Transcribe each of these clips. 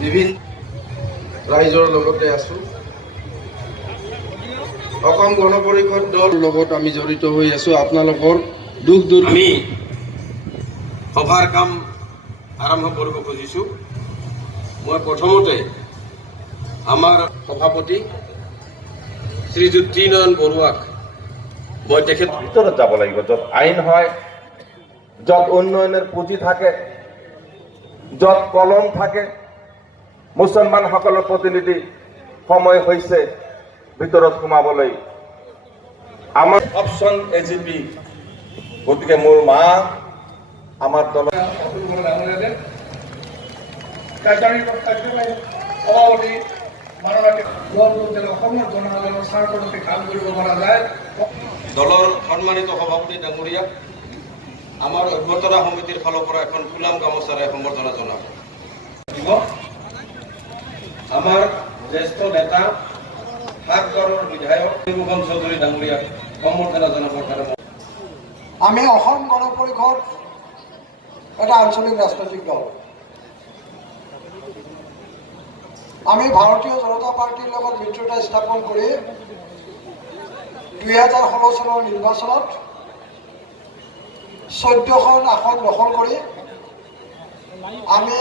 বিভিন্ন ৰাইজৰ লগতে আছোঁ। অসম গণ পৰিষদ দলৰ লগত আমি জড়িত হৈ আছোঁ। আপোনালোকৰ দুখ দূৰ আমি সভাৰ কাম আৰম্ভ কৰিব খুজিছোঁ। মই প্ৰথমতে আমাৰ সভাপতি শ্ৰীযুত ত্ৰিনয়ন বৰুৱাক মই তেখেত ভিতৰত যাব লাগিব, য'ত আইন হয়, য'ত উন্নয়নেৰ পুঁজি থাকে, য'ত কলম থাকে। মুছলমানসকলৰ প্ৰতিনিধি সময় হৈছে ভিতৰত সোমাবলৈ। আমাৰ অপশ্যন এজিপি, গতিকে মোৰ মা আমাৰ দলৰ দলৰ সন্মানিত সভাপতি ডাঙৰীয়া আমাৰ অভ্যৰ্থনা সমিতিৰ ফালৰ পৰা এখন ফুলাম গামোচাৰে সম্বৰ্ধনা জনাব। আমাৰ জ্যেষ্ঠ নেতা সাতগড়ৰ বিধায়ক ত্ৰিভুৱন চৌধুৰী ডাঙৰীয়াক সম্বৰ্ধনা জনাবৰ কাৰণে আমি অসম গণ পৰিষদ এটা আঞ্চলিক ৰাজনৈতিক দল। আমি ভাৰতীয় জনতা পাৰ্টিৰ লগত মিত্ৰতা স্থাপন কৰি 2016 চনৰ নিৰ্বাচনত 14খন আসন দখল কৰি আমি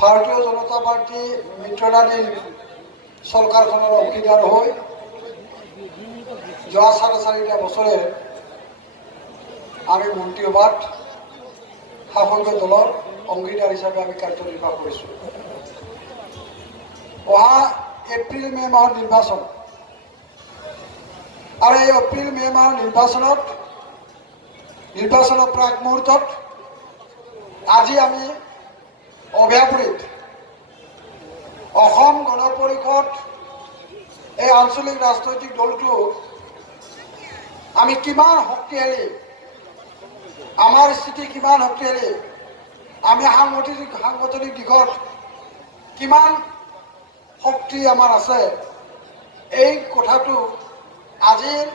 ভাৰতীয় জনতা পাৰ্টি মিত্ৰতাধীন চৰকাৰখনৰ অংশীদাৰ হৈ যোৱা 4.5 বছৰে আমি মন্ত্ৰীসভাত শাসকীয় দলৰ অংশীদাৰ হিচাপে আমি কাৰ্যনিৰ্বাহ কৰিছোঁ। অহা এপ্ৰিল মে মাহৰ নিৰ্বাচন আৰু এই এপ্ৰিল মে মাহৰ নিৰ্বাচনৰ প্ৰাক মুহূৰ্তত আজি আমি অভয়াপুৰীত অসম গণ পৰিষদ এই আঞ্চলিক ৰাজনৈতিক দলটো আমি কিমান শক্তিশালী, আমাৰ স্থিতি কিমান শক্তিশালী, আমি সাংগঠনিক দিশত কিমান শক্তি আমাৰ আছে, এই কথাটো আজিৰ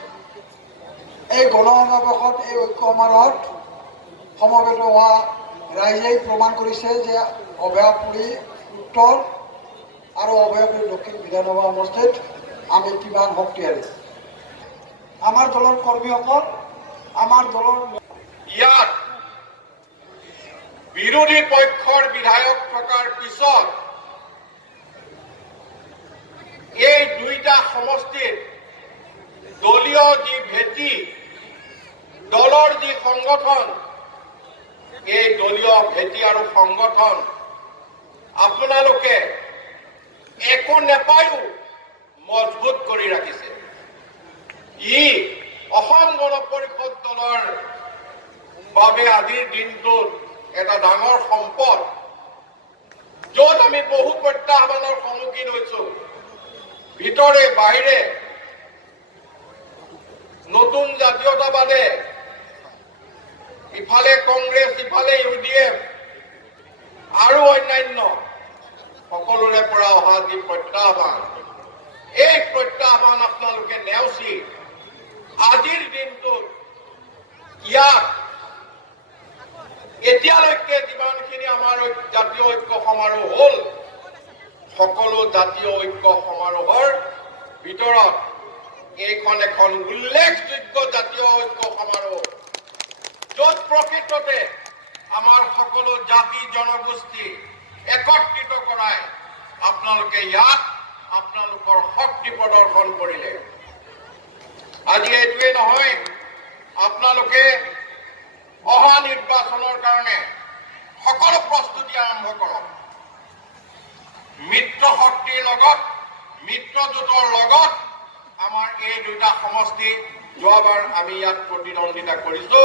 এই গণসমাৱেশত এই ঐক্য সমাৰোহত সমবেত হোৱা ৰাইজেই প্ৰমাণ কৰিছে যে অভয়াপুৰী উত্তৰ আৰু অভয়াপুৰী দক্ষিণ বিধানসভা সমষ্টিত আমি কিমান শক্তিশালী। আমাৰ দলৰ কৰ্মীসকল, আমাৰ দলৰ ইয়াত বিৰোধী পক্ষৰ বিধায়ক থকাৰ পিছত এই দুইটা সমষ্টিত দলীয় যি ভেটি, দলৰ যি সংগঠন, এই দলীয় ভেটি আৰু সংগঠন আপোনালোকে একো নেপায়ো মজবুত কৰি ৰাখিছে। ই অসম গণ পৰিষদ দলৰ বাবে আজিৰ দিনটোত এটা ডাঙৰ সম্পদ, য'ত আমি বহু প্ৰত্যাহ্বানৰ সন্মুখীন হৈছো। ভিতৰে বাহিৰে নতুন জাতীয়তাবাদে, ইফালে কংগ্ৰেছ, ইফালে UDF আৰু অন্যান্য সকলোৰে পৰা অহা যি প্ৰত্যাহ্বান, এই প্ৰত্যাহ্বান আপোনালোকে নেওচি আজিৰ দিনটোত ইয়াত এতিয়ালৈকে যিমানখিনি আমাৰ জাতীয় ঐক্য সমাৰোহ হ'ল, সকলো জাতীয় ঐক্য সমাৰোহৰ ভিতৰত এইখন এখন উল্লেখযোগ্য জাতীয় ঐক্য সমাৰোহ, য'ত প্ৰকৃততে আমাৰ সকলো জাতি জনগোষ্ঠী একত্ৰিত কৰাই আপোনালোকে ইয়াত আপোনালোকৰ শক্তি প্ৰদৰ্শন কৰিলে। আজি এইটোৱেই নহয়, আপোনালোকে অহা নিৰ্বাচনৰ কাৰণে সকলো প্ৰস্তুতি আৰম্ভ কৰক। মিত্ৰ শক্তিৰ লগত, মিত্ৰজোঁটৰ লগত আমাৰ এই দুটা সমষ্টি যোৱাবাৰ আমি ইয়াত প্ৰতিদ্বন্দ্বিতা কৰিছো।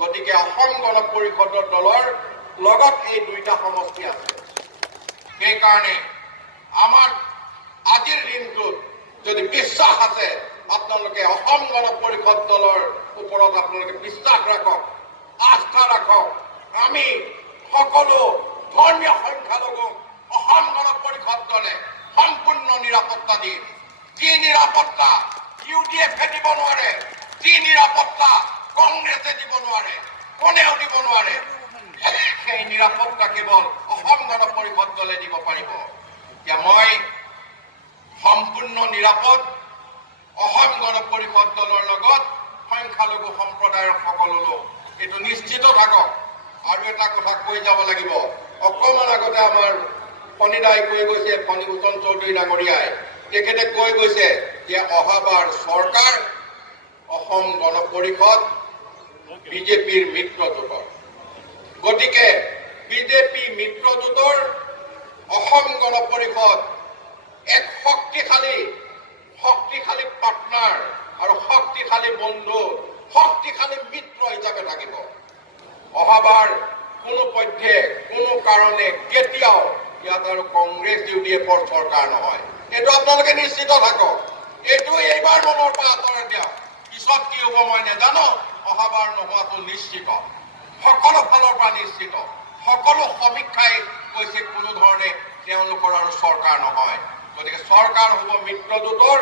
গতিকে অসম গণ পৰিষদৰ দলৰ লগত এই দুইটা সমষ্টি আছে। সেইকাৰণে আমাৰ আজিৰ দিনটোত যদি বিশ্বাস আছে, আপোনালোকে অসম গণ পৰিষদ দলৰ ওপৰত আপোনালোকে বিশ্বাস ৰাখক, আস্থা ৰাখক। আমি সকলো ধৰ্মীয় সংখ্যালঘুক অসম গণ পৰিষদ দলে সম্পূৰ্ণ নিৰাপত্তা দিম। যি নিৰাপত্তা UDF-এ দিব নোৱাৰে, যি নিৰাপত্তা কংগ্ৰেছে দিব নোৱাৰে, কোনেও দিব নোৱাৰে, সেই নিৰাপত্তা কেৱল অসম গণ পৰিষদ দলে দিব পাৰিব যে মই সম্পূৰ্ণ নিৰাপদ অসম গণ পৰিষদ দলৰ লগত সংখ্যালঘু সম্প্ৰদায়ৰ সকলো লোক এইটো নিশ্চিত থাকক। আৰু এটা কথা কৈ যাব লাগিব, অকণমান আগতে আমাৰ ফণিদাই কৈ গৈছে, ফণীভূষণ চৌধুৰী ডাঙৰীয়াই তেখেতে কৈ গৈছে যে অহাবাৰ চৰকাৰ অসম গণ পৰিষদ বিজেপিৰ মিত্ৰজোঁটৰ। গতিকে বিজেপি মিত্ৰজোঁটৰ অসম গণ পৰিষদ এক শক্তিশালী পাৰ্টনাৰ আৰু শক্তিশালী বন্ধু, শক্তিশালী মিত্ৰ হিচাপে থাকিব। অহাবাৰ কোনো পধ্যে কোনো কাৰণে কেতিয়াও ইয়াত আৰু কংগ্ৰেছ UDF-ৰ চৰকাৰ নহয়, এইটো আপোনালোকে নিশ্চিত থাকক। এইটো এইবাৰ মনৰ পৰা আঁতৰাই দিয়ক। পিছত কি হ'ব মই নাজানো, অহাবাৰ নোহোৱাটো নিশ্চিত, সকলো ফালৰ পৰা নিশ্চিত। সকলো সমীক্ষাই কৈছে কোনো ধৰণে তেওঁলোকৰ আৰু চৰকাৰ নহয়। গতিকে চৰকাৰ হ'ব মিত্ৰজোঁটৰ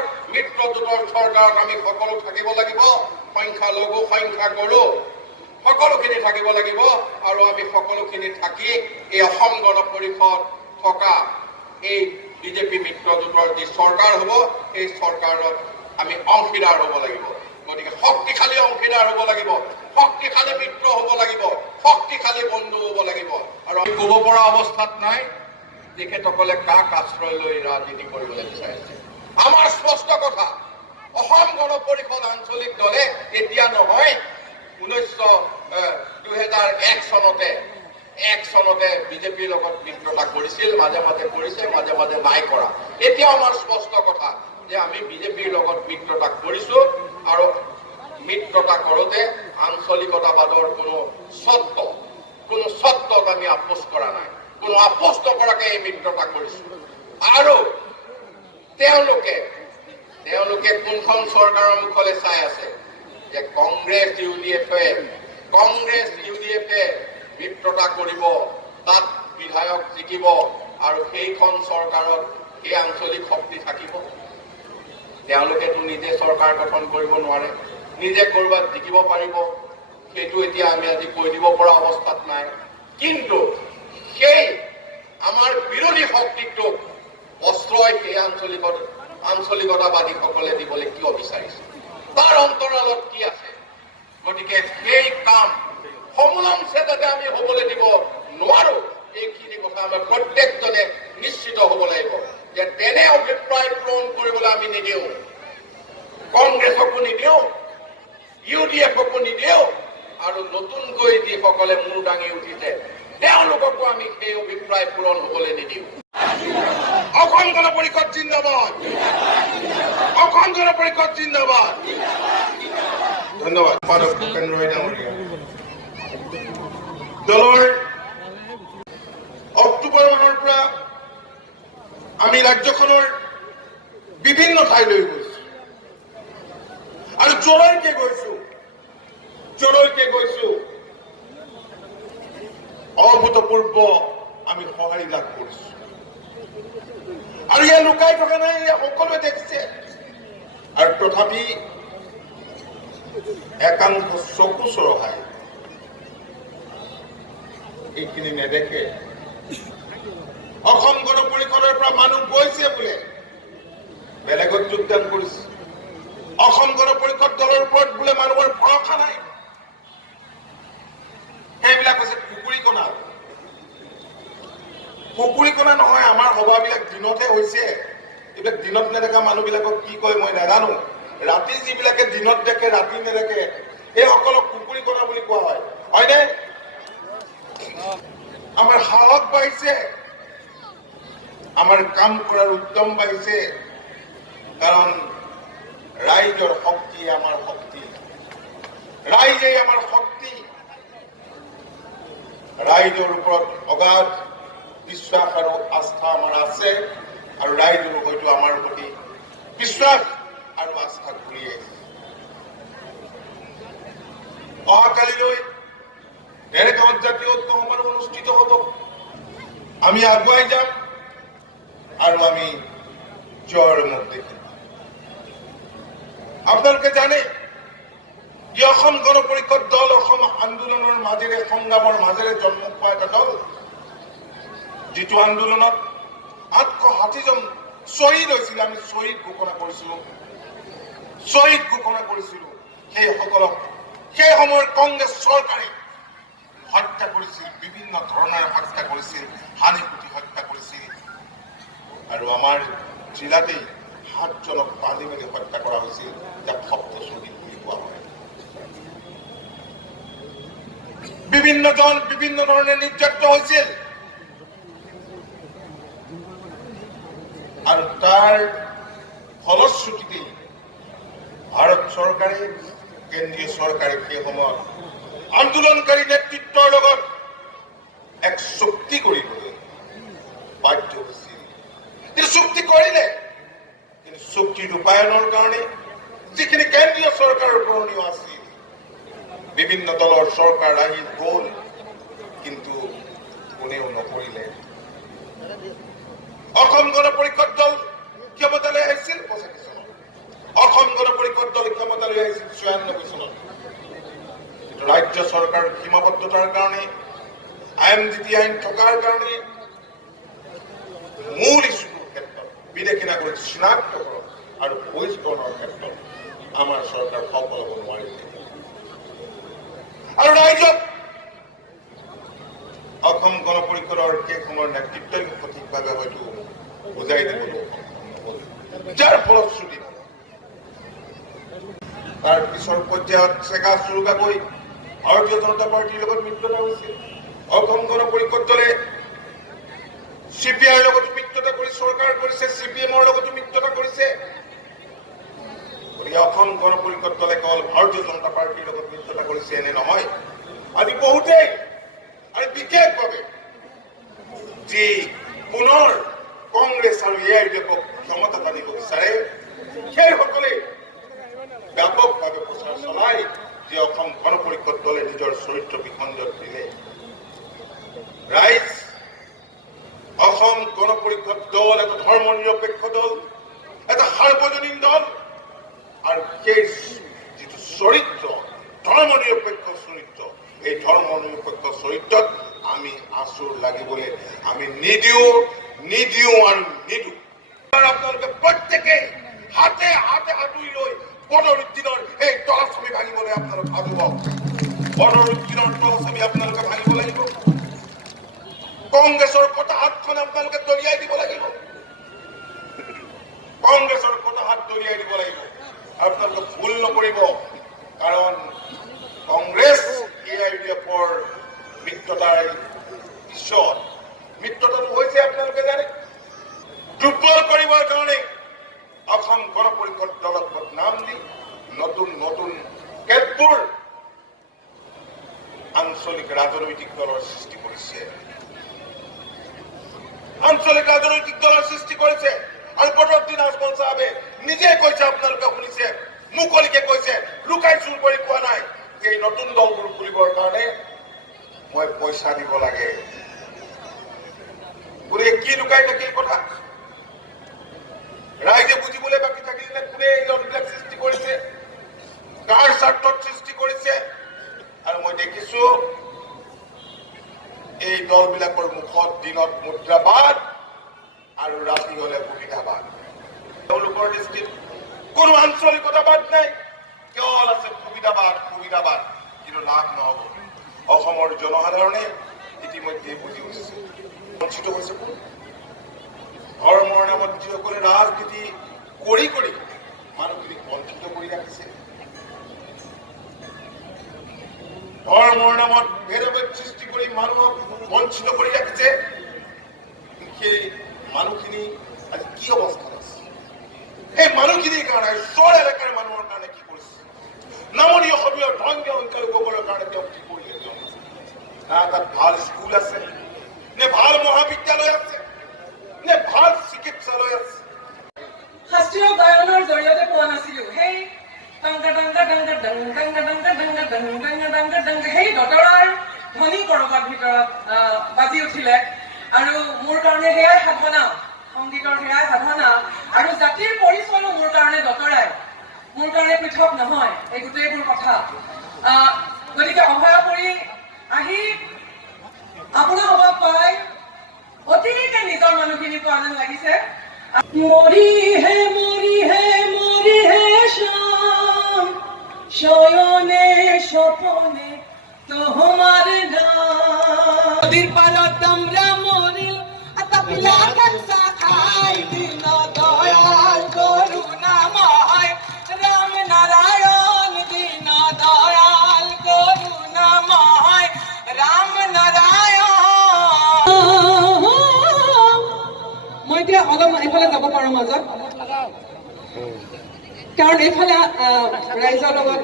চৰকাৰত আমি সকলো থাকিব লাগিব, সংখ্যালঘু সংখ্যাগুৰু সকলোখিনি থাকিব লাগিব। আৰু আমি সকলোখিনি থাকি এই অসম গণ পৰিষদ থকা এই বিজেপি মিত্ৰজোঁটৰ যি চৰকাৰ হ'ব, এই চৰকাৰত আমি অংশীদাৰ হ'ব লাগিব। গতিকে শক্তিশালী অংশীদাৰ হ'ব লাগিব, শক্তিশালী মিত্ৰ হ'ব লাগিব, শক্তিশালী বন্ধু হ'ব লাগিব। আৰু আমি ক'ব পৰা অৱস্থাত নাই তেখেতসকলে কাক আশ্ৰয় লৈ ৰাজনীতি কৰিবলৈ বিচাৰিছে। আমাৰ স্পষ্ট কথা, অসম গণ পৰিষদ আঞ্চলিক দলে এতিয়া নহয়, 2001 চনতে বিজেপিৰ লগত মিত্ৰতা কৰিছিল, মাজে মাজে কৰিছে, মাজে মাজে নাই কৰা। এতিয়া আমাৰ স্পষ্ট কথা যে আমি বিজেপিৰ লগত মিত্ৰতা কৰিছো আৰু মিত্ৰতা কৰোঁতে আঞ্চলিকতাবাদৰ কোনো চৰ্তত আমি আপোচ কৰা নাই, কোনো আপোচ নকৰাকে এই মিত্ৰতা কৰিছো। আৰু তেওঁলোকে কোনখন চৰকাৰৰ মুখলৈ চাই আছে যে কংগ্ৰেছ UDF-এ মিত্ৰতা কৰিব, তাত বিধায়ক জিকিব আৰু সেইখন চৰকাৰত সেই আঞ্চলিক শক্তি থাকিব। তেওঁলোকেতো নিজে চৰকাৰ গঠন কৰিব নোৱাৰে, নিজে কৰবাত জিকিব পাৰিব, সেইটো এতিয়া আমি আজি কৈ দিব পৰা অৱস্থাত নাই। কিন্তু সেই আমাৰ বিৰোধী শক্তিটোক অস্ত্ৰই সেই আঞ্চলিকতাবাদীসকলে দিবলৈ কিয় বিচাৰিছে, তাৰ অন্তৰালত কি আছে? গতিকে সেই কাম সমূলাংশে যাতে আমি হ'বলৈ দিব নোৱাৰো, এইখিনি কথা আমি প্ৰত্যেকজনে নিশ্চিত হ'ব লাগিব যে তেনে অভিপ্ৰায় পূৰণ কৰিবলৈ আমি নিদিওঁ, কংগ্ৰেছকো নিদিওঁ, UDF-কো নিদিওঁ, আৰু নতুনকৈ যিসকলে মূৰ দাঙি উঠিছে তেওঁলোককো আমি সেই অভিপ্ৰায় পূৰণ হ'বলৈ নিদিওঁ। অসম গণ পৰিষদ জিন্দাবাদ, অসম গণ পৰিষদ জিন্দাবাদ। ধন্যবাদ। সম্পাদক ভূপেন ৰয় ডাঙৰীয়া। দলৰ অক্টোবৰ মাহৰ পৰা আমি ৰাজ্যখনৰ বিভিন্ন ঠাইলৈ গৈছো আৰু যলৈকে গৈছো অভূতপূৰ্ব আমি সঁহাৰি লাভ কৰিছো। আৰু ইয়াত লুকাই থকা নাই, ইয়াত সকলোৱে দেখিছে। আৰু তথাপি একাংশ চকু চৰহাই এইখিনি নেদেখে। অসম গণ পৰিষদৰ পৰা মানুহ গৈছে বোলে বেলেগত যোগদান কৰিছে। অসম গণ পৰিষদ দলৰ ওপৰত বোলে মানুহৰ ভৰসা নাই। সেইবিলাক হৈছে কুকুৰিকণা নহয়। আমাৰ সভাবিলাক দিনতহে হৈছে। এইবিলাক দিনত নেদেখা মানুহবিলাকক কি কয় মই নাজানো। ৰাতি যিবিলাকে দিনত দেখে ৰাতি নেদেখে সেইসকলক কুকুৰিকণা বুলি কোৱা হয়, হয়নে? আমাৰ সাহস বাঢ়িছে, আমাৰ কাম কৰাৰ উদ্যম বাঢ়িছে, কাৰণ ৰাইজৰ শক্তি আমাৰ শক্তি, ৰাইজেই আমাৰ শক্তি। ৰাইজৰ ওপৰত অগাধ বিশ্বাস আৰু আস্থা আমাৰ আছে, আৰু ৰাইজৰো হয়তো আমাৰ প্ৰতি বিশ্বাস আৰু আস্থা ঘূৰি আহিছে। অহাকালিলৈ ডেৰগাঁৱত জাতীয় ঐক্য সমাৰোহ অনুষ্ঠিত হ'ব। আমি আগুৱাই যাম আৰু আমি জয়ৰ মুখ দেখিম। আপোনালোকে জানে যে অসম গণ পৰিষদ দল অসম আন্দোলনৰ মাজেৰে, সংগ্ৰামৰ মাজেৰে জন্ম পোৱা এটা দল, যিটো আন্দোলনত 860 জন শ্বহীদ হৈছিল, আমি শ্বহীদ ঘোষণা কৰিছিলোঁ, সেইসকলক সেই সময়ৰ কংগ্ৰেছ চৰকাৰে হত্যা কৰিছিল, বিভিন্ন ধৰণৰ হত্যা কৰিছিল, হানি কুটি হত্যা কৰিছিল। আৰু আমাৰ জিলাতেই 7 জনক বান্ধি মেলি হত্যা কৰা হৈছিল, যাক সপ্তশ্বহীদ বুলি কোৱা হয়। বিভিন্নজন বিভিন্ন ধৰণে নিৰ্যাতিত হৈছিল আৰু তাৰ ফলশ্ৰুতিতেই ভাৰত চৰকাৰে, কেন্দ্ৰীয় চৰকাৰে সেই সময়ত আন্দোলনকাৰী নেতৃত্বৰ লগত এক চুক্তি কৰিবলৈ বাধ্য হৈছিল। কিন্তু চুক্তি কৰিলে, কিন্তু চুক্তি ৰূপায়ণৰ কাৰণে যিখিনি কেন্দ্ৰীয় চৰকাৰৰ কৰণীয় আছিল, বিভিন্ন দলৰ চৰকাৰ আহিল গ'ল, কিন্তু কোনেও নকৰিলে। অসম গণ পৰিষদ দল ক্ষমতালৈ আহিছিল 85 চনত, অসম গণ পৰিষদ দল ক্ষমতালৈ আহিছিল 96 চনত। ৰাজ্য চৰকাৰৰ সীমাবদ্ধতাৰ কাৰণে, IMDT আইন থকাৰ কাৰণে মূল ইছ্যুটোৰ ক্ষেত্ৰত বিদেশী নাগৰিক চিনাক্তকৰণ আৰু বহিষ্কৰণৰ ক্ষেত্ৰত আমাৰ চৰকাৰ সফল হ'ব নোৱাৰিলে। আৰু ৰাইজক অসম গণ পৰিষদৰ সেই সময়ৰ নেতৃত্বই সঠিকভাৱে হয়তো বুজাই দিবলৈ যাৰ ফলশ্ৰুতিত তাৰ পিছৰ পৰ্যায়ত চেগা চুৰুকাকৈ ভাৰতীয় জনতা পাৰ্টীৰ লগত মিত্ৰতা হৈছিল। অসম গণ পৰিষদ দলে CPIৰ লগতো মিত্ৰতা কৰি চৰকাৰ কৰিছে, CPMৰ লগতো মিত্ৰতা কৰিছে। গতিকে অসম গণ পৰিষদ দলে কেৱল ভাৰতীয় জনতা পাৰ্টীৰ লগত মিত্ৰতা কৰিছে এনে নহয়, আজি বহুতেই আৰু বিশেষভাৱে যি পুনৰ কংগ্ৰেছ আৰু AIUDFক ক্ষমতাত আনিব বিচাৰে, সেইসকলে ব্যাপকভাৱে প্ৰচাৰ চলাই যে অসম গণ পৰিষদ দলে নিজৰ চৰিত্ৰ বিসঞ্জন দিলে। ৰাইজ অসম গণ পৰিষদ দল এটা ধৰ্ম নিৰপেক্ষ দল, এটা সাৰ্বজনীন দল, আৰু সেই যিটো চৰিত্ৰ, ধৰ্ম নিৰপেক্ষ চৰিত্ৰ, এই ধৰ্ম নিৰপেক্ষ চৰিত্ৰত আমি আচুৰ লাগিবলৈ আমি নিদিওঁ আৰু নিদো। আপোনালোকে প্ৰত্যেকে হাতে হাতে আঁতৰি লৈ বদৰুদ্দিনৰ এই তলাচমি ভাঙিবলৈ আপোনালোক ভাবিব। বদৰুদ্দিনৰ তলাচমি আপোনালোকে ভাঙিব লাগিব। কংগ্ৰেছৰ কটা হাতখন আপোনালোকে দলিয়াই দিব লাগিব। কংগ্ৰেছৰ কটা হাত দলিয়াই দিব লাগিব। আপোনালোকে ভুল নকৰিব, কাৰণ কংগ্ৰেছ AIUDFৰ মিত্ৰতাৰ পিছত মিত্ৰতাটো হৈছে আপোনালোকে জানে, দুৰ্বল কৰিবৰ কাৰণে অসম গণ পৰিষদ দলক বদনাম দি নতুন নতুন কেতবোৰ আঞ্চলিক ৰাজনৈতিক দলৰ সৃষ্টি কৰিছে। আঞ্চলিক ৰাজনৈতিক দলৰ সৃষ্টি কৰিছে। আৰু বদৰুদ্দিন আজমল চাহাবে নিজে কৈছে, আপোনালোকে শুনিছে, মুকলিকে কৈছে, লুকাই চুৰ কৰি কোৱা নাই যে এই নতুন দলবোৰ খুলিবৰ কাৰণে মই পইচা দিব লাগে। গতিকে কি লুকাই থাকিল কথা? ৰাইজে বুজিবলৈ বাকী থাকিল নে কোনে এই দলবিলাক সৃষ্টি কৰিছে, কাৰ স্বাৰ্থত সৃষ্টি কৰিছে? আৰু মই দেখিছো এই দলবিলাকৰ মুখত দিনত মুদ্ৰাবাদ আৰু ৰাতি হলে সুবিধাবাদ। তেওঁলোকৰ দৃষ্টিত কোনো আঞ্চলিকতাবাদ নাই, কেৱল আছে সুবিধাবাদ। কিন্তু লাভ নহব। অসমৰ জনসাধাৰণে ইতিমধ্যে বুজি উঠিছে। বঞ্চিত হৈছে কোন? ধৰ্মৰ নামত যিসকলে ৰাজনীতি কৰি কৰি মানুহখিনিক বঞ্চিত কৰি ৰাখিছে, ধৰ্মৰ নামত ভেদাভেদ সৃষ্টি কৰি মানুহক বঞ্চিত কৰি ৰাখিছে, সেই মানুহখিনি আজি কি অৱস্থাত আছে? সেই মানুহখিনিৰ কাৰণে ওচৰ এলেকাৰ মানুহৰ কাৰণে কি কৰিছে? নামনি অসমীয়া ধৰ্মীয় সংখ্যালঘুসকলৰ কাৰণে তেওঁ কি কৰিলে? না তাত ভাল স্কুল আছে, নে ভাল মহাবিদ্যালয় আছে, নে ভাল চিকিৎসালয় আছে? শাস্ত্ৰীয় গায়নৰ জৰিয়তে পোৱা নাছিলো সেই সেই দতৰাৰ ধ্বনি কৰবাৰ ভিতৰত বাজি উঠিলে। আৰু মোৰ কাৰণে সেয়াই সাধনা, সংগীতৰ সেয়াই সাধনা। আৰু জাতিৰ পৰিচয়ো মোৰ কাৰণে দতৰাই, মোৰ কাৰণে পৃথক নহয় এই গোটেইবোৰ কথা। গতিকে অভয়া কৰি আহি আপোনাৰ সভা পাই অতি পোৱা যেন লাগিছে মৰি হে শাম শয়নে স্বপনে তোমাৰ নাম নদীৰ পাৰত আমরা মরিল আতাপিলা কাঁচা খাই দিন দয়াল করুণাময় রাম নারায়ণ দিন দয়াল করুণাময় রাম নারায়ণ মই এতিয়া অলপ এইফালে যাব পাৰোঁ মাজত কাৰণ এইফালে ৰাইজৰ লগত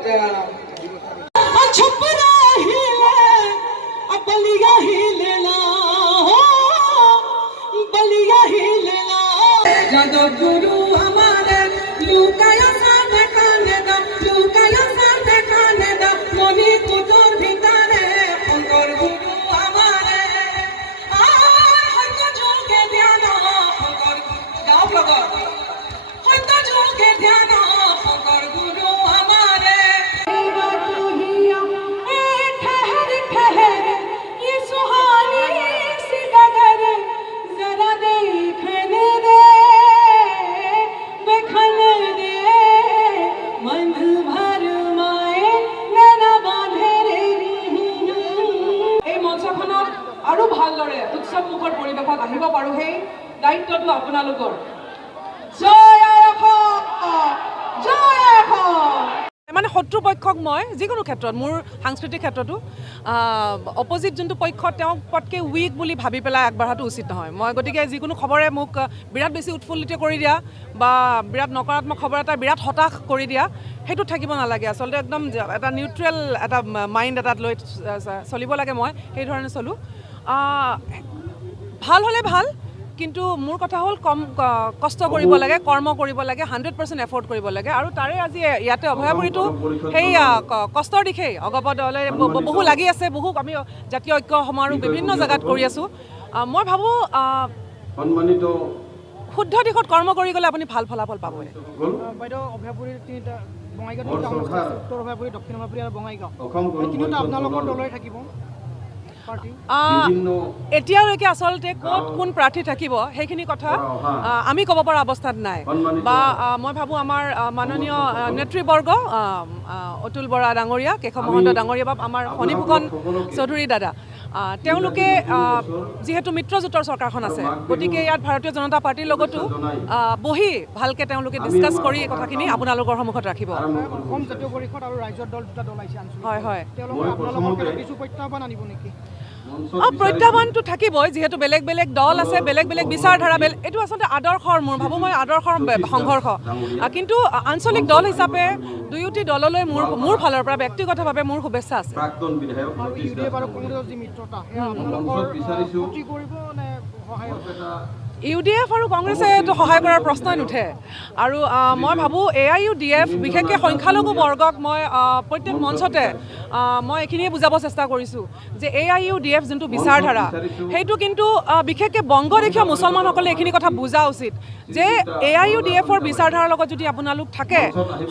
গুরু আমারে লুকায়া সাথে কানে দা লুকায়া সাথে কানে দা মনি কুটোর ভিতরে অন্তর গুরু আমারে হয়তো যোগে ধ্যান অন্তর গাও লগর হয়তো যোগে ধ্যান অন্তর গুরু আমারে ठहर ठहर ये सुहानी सी डगर जरा देखने दे আৰু ভালদৰে উৎসৱ মুখৰ পৰিৱেশত আহিব পাৰোঁ সেই দায়িত্বটো আপোনালোকৰ মানে শত্ৰুপক্ষক মই যিকোনো ক্ষেত্ৰত মোৰ সাংস্কৃতিক ক্ষেত্ৰতো অপজিট যোনটো পক্ষ তেওঁক পটকৈ উইক বুলি ভাবি পেলাই আগবঢ়াটো উচিত নহয় মই গতিকে যিকোনো খবৰে মোক বিৰাট বেছি উৎফুল্লিত কৰি দিয়া বা বিৰাট নকাৰাত্মক খবৰ এটা বিৰাট হতাশ কৰি দিয়া সেইটো থাকিব নালাগে আচলতে একদম এটা নিউট্ৰেল এটা মাইণ্ড এটাত লৈ চলিব লাগে মই সেইধৰণে চলোঁ ভাল হ'লে ভাল কিন্তু মোৰ কথা হ'ল কম কষ্ট কৰিব লাগে কৰ্ম কৰিব লাগে 100% এফৰ্ট কৰিব লাগে আৰু তাৰে আজি ইয়াতে অভয়াপুৰীটো সেই কষ্টৰ দিশেই অগপ দলে বহু লাগি আছে বহু আমি জাতীয় ঐক্য সমাৰোহ বিভিন্ন জেগাত কৰি আছোঁ মই ভাবোঁ সন্মানিত শুদ্ধ দিশত কৰ্ম কৰি গ'লে আপুনি ভাল ফলাফল পাব বাইদেউ অভয়াপুৰীৰ তিনিটা বঙাইগাঁও উত্তৰ অভয়াপুৰী দক্ষিণ অভয়াপুৰী আৰু বঙাইগাঁও তিনিওটা আপোনালোকৰ দলৰে থাকিব এতিয়ালৈকে আচলতে ক'ত কোন প্ৰাৰ্থী থাকিব সেইখিনি কথা আমি ক'ব পৰা অৱস্থাত নাই বা মই ভাবোঁ আমাৰ মাননীয় নেতৃবৰ্গ অতুল বৰা ডাঙৰীয়া কেশৱ মহন্ত ডাঙৰীয়া বা আমাৰ ফণীভূষণ চৌধুৰী দাদা তেওঁলোকে যিহেতু মিত্ৰজোঁটৰ চৰকাৰখন আছে গতিকে ইয়াত ভাৰতীয় জনতা পাৰ্টীৰ লগতো বহি ভালকৈ তেওঁলোকে ডিছকাছ কৰি এই কথাখিনি আপোনালোকৰ সন্মুখত ৰাখিব অসম জাতীয় পৰিষদ আৰু ৰাজ্যৰ দল দুটা দল আহিছে হয় হয় তেওঁলোকে আপোনালোকৰ কিছু প্ৰত্যাহ্বান আনিব নেকি প্ৰত্যাহ্বানটো থাকিবই যিহেতু বেলেগ বেলেগ দল আছে বেলেগ বেলেগ বিচাৰধাৰা এইটো আচলতে আদৰ্শৰ মোৰ ভাবোঁ মই আদৰ্শৰ সংঘৰ্ষ কিন্তু আঞ্চলিক দল হিচাপে দুয়োটি দললৈ মোৰ ফালৰ পৰা ব্যক্তিগতভাৱে মোৰ শুভেচ্ছা আছে UDF আৰু কংগ্ৰেছে এইটো সহায় কৰাৰ প্ৰশ্নই নুঠে আৰু মই ভাবোঁ AIUDF বিশেষকৈ সংখ্যালঘু বৰ্গক মই প্ৰত্যেক মঞ্চতে মই এইখিনিয়ে বুজাব চেষ্টা কৰিছোঁ যে AIUDF যোনটো বিচাৰধাৰা সেইটো কিন্তু বিশেষকৈ বংগদেশীয় মুছলমানসকলে এইখিনি কথা বুজা উচিত যে AIUDFৰ বিচাৰধাৰাৰ লগত যদি আপোনালোক থাকে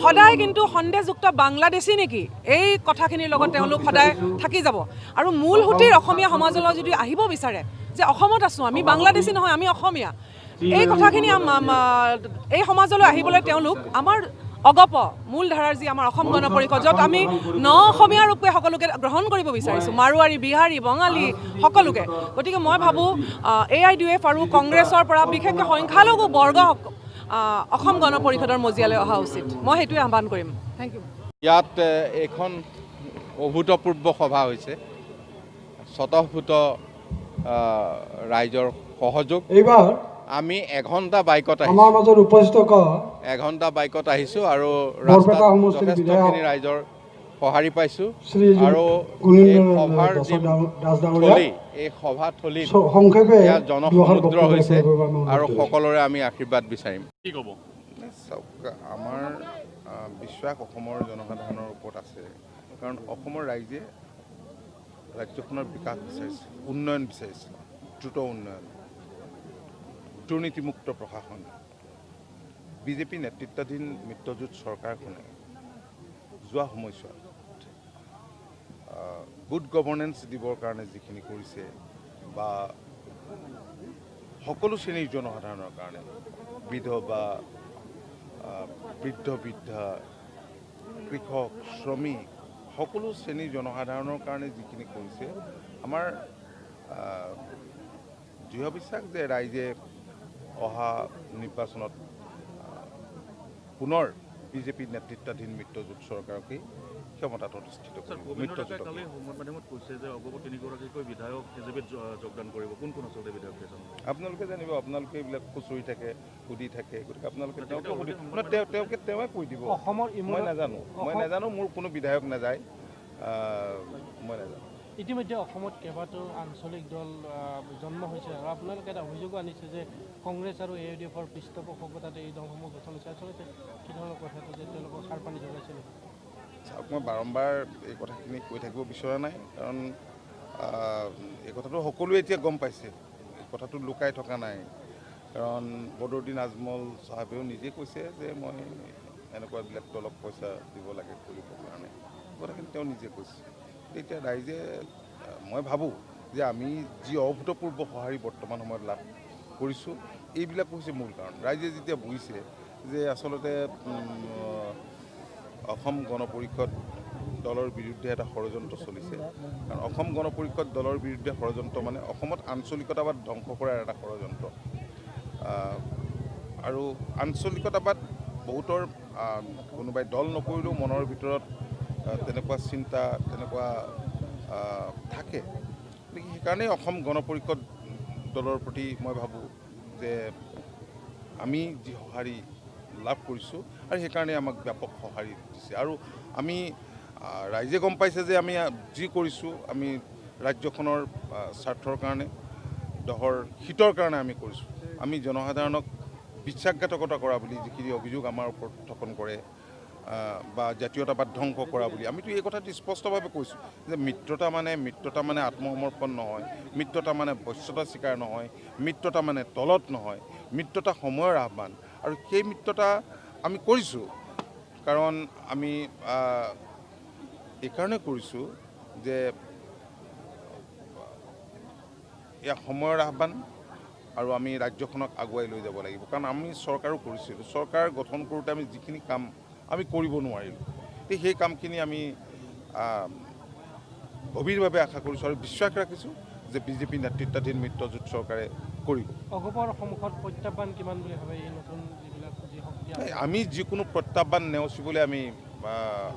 সদায় কিন্তু সন্দেহযুক্ত বাংলাদেশী নেকি এই কথাখিনিৰ লগত তেওঁলোক সদায় থাকি যাব আৰু মূল সুঁতিৰ অসমীয়া সমাজলৈ যদি আহিব বিচাৰে যে অসমত আছোঁ আমি বাংলাদেশী নহয় আমি অসমীয়া এই কথাখিনি এই সমাজলৈ আহিবলৈ তেওঁলোক আমাৰ অগপ মূলধাৰাৰ যি আমাৰ অসম গণ পৰিষদ য'ত আমি অসমীয়া ৰূপে সকলোকে গ্ৰহণ কৰিব বিচাৰিছোঁ মাৰোৱাৰী বিহাৰী বঙালী সকলোকে গতিকে মই ভাবোঁ AIUDF আৰু কংগ্ৰেছৰ পৰা বিশেষকৈ সংখ্যালঘু বৰ্গ অসম গণ পৰিষদৰ মজিয়ালৈ অহা উচিত মই সেইটোৱে আহ্বান কৰিম থেংক ইউ ইয়াত এখন অভূতপূৰ্ব সভা হৈছে স্বতঃস্ফূৰ্ত ৰাইজৰ সহযোগ এইবাৰ আমি এঘণ্টা বাইকত আমাৰ মাজত উপস্থিত এঘণ্টা বাইকত আহিছোঁ আৰু বৰপেটা সমষ্টিৰ যথেষ্টখিনি ৰাইজৰ সঁহাৰি পাইছোঁ শ্ৰী আৰু এই সভাৰ যি থলী এই সভাথলীত ইয়াত জনসমুদ্ৰ হৈছে আৰু সকলোৰে আমি আশীৰ্বাদ বিচাৰিম কি ক'ব চাওক আমাৰ বিশ্বাস অসমৰ জনসাধাৰণৰ ওপৰত আছে কাৰণ অসমৰ ৰাইজে ৰাজ্যখনৰ বিকাশ বিচাৰিছে উন্নয়ন বিচাৰিছে দ্ৰুত উন্নয়ন দুৰ্নীতিমুক্ত প্ৰশাসন বিজেপি নেতৃত্বাধীন মিত্ৰজোঁট চৰকাৰখনে যোৱা সময়ছোৱাত গুড গভৰ্নেন্স দিবৰ কাৰণে যিখিনি কৰিছে বা সকলো শ্ৰেণীৰ জনসাধাৰণৰ কাৰণে বিধৱা বৃদ্ধ বৃদ্ধা কৃষক শ্ৰমিক সকলো শ্ৰেণীৰ জনসাধাৰণৰ কাৰণে যিখিনি কৰিছে আমাৰ দৃঢ় বিশ্বাস যে ৰাইজে অহা নিৰ্বাচনত পুনৰ বিজেপি নেতৃত্বাধীন মিত্ৰজোঁট চৰকাৰকেই ক্ষমতাত অধিষ্ঠিত কৰিব। সংবাদ মাধ্যমত কৈছে যে অগপ 3গৰাকীকৈ বিধায়ক বিজেপিত যোগদান কৰিব। কোন কোন আচলতে বিধায়ক কেইজন? আপোনালোকে জানিব, আপোনালোকে এইবিলাক খুচৰি থাকে, সুধি থাকে, গতিকে আপোনালোকে তেওঁকে কৈ দিব। মই নাজানো, মোৰ কোনো বিধায়ক নাযায়, মই নাজানো। ইতিমধ্যে অসমত কেইবাটাও আঞ্চলিক দল জন্ম হৈছে আৰু আপোনালোকে এটা অভিযোগো আনিছে যে কংগ্ৰেছ আৰু AUDFৰ পৃষ্ঠপোষকতাত এই দলসমূহ গঠন হৈছে। আচলতে কি ধৰণৰ কথাটো যে তেওঁলোকক সাৰ পানী যোগাইছে নেকি? চাওক, মই বাৰম্বাৰ এই কথাখিনি কৈ থাকিব বিচৰা নাই, কাৰণ এই কথাটো সকলোৱে এতিয়া গম পাইছে, এই কথাটো লুকাই থকা নাই। কাৰণ বদৰুদ্দিন আজমল চাহাবেও নিজে কৈছে যে মই এনেকুৱাবিলাক দলক পইচা দিব লাগে কৰিবৰ কাৰণে, কথাখিনি তেওঁ নিজে কৈছে। এতিয়া ৰাইজে, মই ভাবোঁ যে আমি যি অভূতপূৰ্ব সঁহাৰি বৰ্তমান সময়ত লাভ কৰিছোঁ, এইবিলাক হৈছে মূল কাৰণ। ৰাইজে যেতিয়া বুজিছে যে আচলতে অসম গণ পৰিষদ দলৰ বিৰুদ্ধে এটা ষড়যন্ত্ৰ চলিছে, কাৰণ অসম গণ পৰিষদ দলৰ বিৰুদ্ধে ষড়যন্ত্ৰ মানে অসমত আঞ্চলিকতাবাদ ধ্বংস কৰাৰ এটা ষড়যন্ত্ৰ। আৰু আঞ্চলিকতাবাদ বহুতৰ কোনোবাই দল নকৰিলেও মনৰ ভিতৰত তেনেকুৱা চিন্তা, তেনেকুৱা থাকে। গতিকে সেইকাৰণেই অসম গণ পৰিষদ দলৰ প্ৰতি মই ভাবোঁ যে আমি যি সঁহাৰি লাভ কৰিছোঁ আৰু সেইকাৰণে আমাক ব্যাপক সঁহাৰি দিছে। আৰু আমি ৰাইজে গম পাইছে যে আমি যি কৰিছোঁ আমি ৰাজ্যখনৰ স্বাৰ্থৰ কাৰণে, দহৰ হিতৰ কাৰণে আমি কৰিছোঁ। আমি জনসাধাৰণক বিশ্বাসঘাতকতা কৰা বুলি যিখিনি অভিযোগ আমাৰ ওপৰত উত্থাপন কৰে বা জাতীয়তাবাদ ধ্বংস কৰা বুলি, আমিতো এই কথাটো স্পষ্টভাৱে কৈছোঁ যে মিত্ৰতা মানে আত্মসমৰ্পণ নহয়, মিত্ৰতা মানে বশ্যতা স্বীকাৰ নহয়, মিত্ৰতা মানে তলত নহয়, মিত্ৰতা সময়ৰ আহ্বান। আৰু সেই মিত্ৰতা আমি কৰিছোঁ, কাৰণ আমি এইকাৰণে কৰিছোঁ যে এয়া সময়ৰ আহ্বান আৰু আমি ৰাজ্যখনক আগুৱাই লৈ যাব লাগিব। কাৰণ আমি চৰকাৰো কৰিছিলোঁ, চৰকাৰ গঠন কৰোঁতে আমি যিখিনি কাম আমি কৰিব নোৱাৰিলোঁ, সেই কামখিনি আমি গভীৰভাৱে আশা কৰিছোঁ আৰু বিশ্বাস ৰাখিছোঁ যে বিজেপি নেতৃত্বাধীন মিত্ৰজোঁট চৰকাৰে কৰিব। অগপৰ সন্মুখত প্ৰত্যাহ্বান কিমান বুলি ভাবে এই নতুন যিবিলাক যি শক্তি? আমি যিকোনো প্ৰত্যাহ্বান নেওচিবলৈ আমি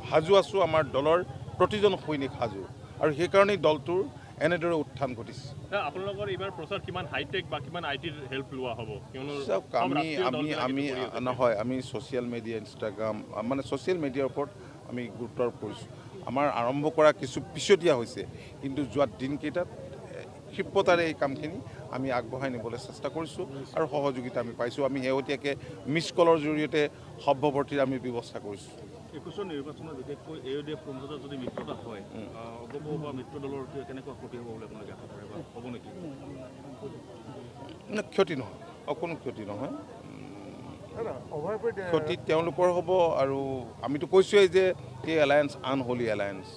সাজু আছোঁ, আমাৰ দলৰ প্ৰতিজন সৈনিক সাজু, আৰু সেইকাৰণেই দলটোৰ এনেদৰে উত্থান ঘটিছে। আপোনালোকৰ এইবাৰ প্ৰচাৰ কিমান হাইটেক বা কিমান IT হেল্প লোৱা হ'ব? আমি ছ'চিয়েল মিডিয়া, ইনষ্টাগ্ৰাম, মানে ছ'চিয়েল মিডিয়াৰ ওপৰত আমি গুৰুত্ব আৰোপ কৰিছোঁ। আমাৰ আৰম্ভ কৰা কিছু পিছতীয়া হৈছে, কিন্তু যোৱা দিনকেইটাত ক্ষিপ্ৰতাৰে এই কামখিনি আমি আগবঢ়াই নিবলৈ চেষ্টা কৰিছোঁ আৰু সহযোগিতা আমি পাইছোঁ। আমি শেহতীয়াকৈ মিছ কলৰ জৰিয়তে সভ্যৱৰ্তীৰ আমি ব্যৱস্থা কৰিছোঁ। 21ৰ নিৰ্বাচনত বিশেষকৈ AUDF মাজত যদি মিত্ৰতা হয়, অগপ বা মিত্ৰ দলৰ কেনেকুৱা ক্ষতি হ'ব বুলি আপোনালোকে আশা কৰে বা হ'ব নেকি? ক্ষতি নহয়, অকণো ক্ষতি নহয়। ক্ষতি তেওঁলোকৰ হ'ব, আৰু আমিতো কৈছোঁৱেই যে এই এলায়েন্স আনহলি এলায়েন্স।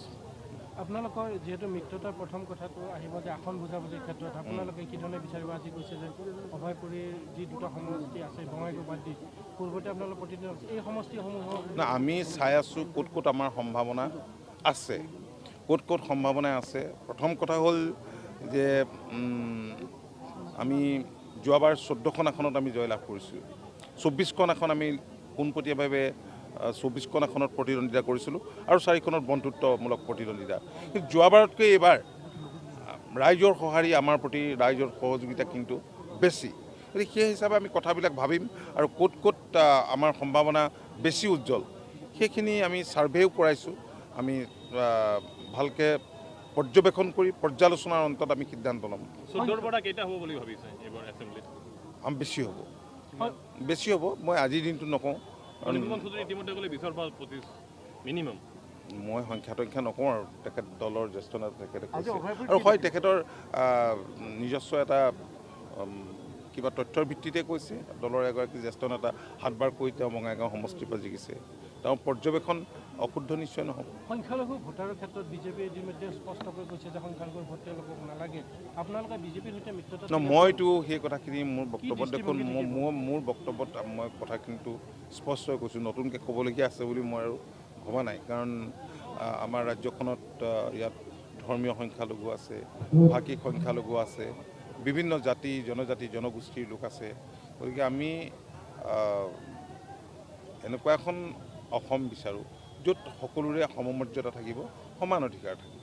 আপোনালোকৰ যিহেতু মিত্ৰতাৰ প্ৰথম কথাটো আহিব যে আসন বুজাবুজিৰ ক্ষেত্ৰত আপোনালোকে কি ধৰণে বিচাৰিব? আজি কৈছে যে অভয়পুৰীৰ যি দুটা সমষ্টি আছে, বঙাইগাঁও বাদ দি পূৰ্বতে আপোনালোকৰ প্ৰতিনিধি এই সমষ্টিসমূহৰ আমি চাই আছোঁ ক'ত ক'ত আমাৰ সম্ভাৱনা আছে, ক'ত ক'ত সম্ভাৱনা আছে। প্ৰথম কথা হ'ল যে আমি যোৱাবাৰ 14খন আসনত আমি জয়লাভ কৰিছোঁ, 24খন আসন আমি পোনপটীয়াভাৱে 24খন আসনত প্ৰতিদ্বন্দ্বিতা কৰিছিলোঁ আৰু 4খনত বন্ধুত্বমূলক প্ৰতিদ্বন্দ্বিতা। কিন্তু যোৱাবাৰতকৈ এইবাৰ ৰাইজৰ সঁহাৰি আমাৰ প্ৰতি, ৰাইজৰ সহযোগিতা কিন্তু বেছি। গতিকে সেই হিচাপে আমি কথাবিলাক ভাবিম আৰু ক'ত ক'ত আমাৰ সম্ভাৱনা বেছি উজ্জ্বল সেইখিনি আমি ছাৰ্ভেও কৰাইছোঁ। আমি ভালকৈ পৰ্যবেক্ষণ কৰি পৰ্যালোচনাৰ অন্তত আমি সিদ্ধান্ত ল'ম। 14ৰ পৰা কেইটা হ'ব বুলি ভাবিছে এইবাৰ এছেম্বলিত? বেছি হ'ব, মই আজিৰ দিনটো নকওঁ। ইতিমধ্যে ক'লে 20 বা 25 মিনিমাম। মই সংখ্যা নকওঁ, আৰু তেখেত দলৰ জ্যেষ্ঠ নেতা তেখেতে কৈছে, আৰু হয় তেখেতৰ নিজস্ব এটা কিবা তথ্যৰ ভিত্তিতে কৈছে। দলৰ এগৰাকী জ্যেষ্ঠ নেতা 7বাৰ কৈ তেওঁ বঙাইগাঁও সমষ্টিৰ পৰা জিকিছে, তেওঁ পৰ্যবেক্ষণ অশুদ্ধ নিশ্চয় নহ'ব। সংখ্যালঘু ভোটাৰৰ ক্ষেত্ৰত বিজেপিয়ে ইতিমধ্যে স্পষ্টকৈ কৈছে যে সংখ্যালঘুৰ ভোট তেওঁলোকক নালাগে। আপোনালোকে বিজেপিৰ সৈতে মিত্ৰতা মইতো সেই কথাখিনি মোৰ বক্তব্যত দেখোন মোৰ বক্তব্যত মই কথাখিনিতো স্পষ্টকৈ কৈছোঁ, নতুনকৈ ক'বলগীয়া আছে বুলি মই আৰু ভবা নাই। কাৰণ আমাৰ ৰাজ্যখনত ইয়াত ধৰ্মীয় সংখ্যালঘু আছে, ভাষিক সংখ্যালঘু আছে, বিভিন্ন জাতি জনজাতি জনগোষ্ঠীৰ লোক আছে। গতিকে আমি এনেকুৱা এখন অসম বিচাৰোঁ য'ত সকলোৰে সমমৰ্যাদা থাকিব, সমান অধিকাৰ থাকিব।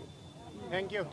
Thank U.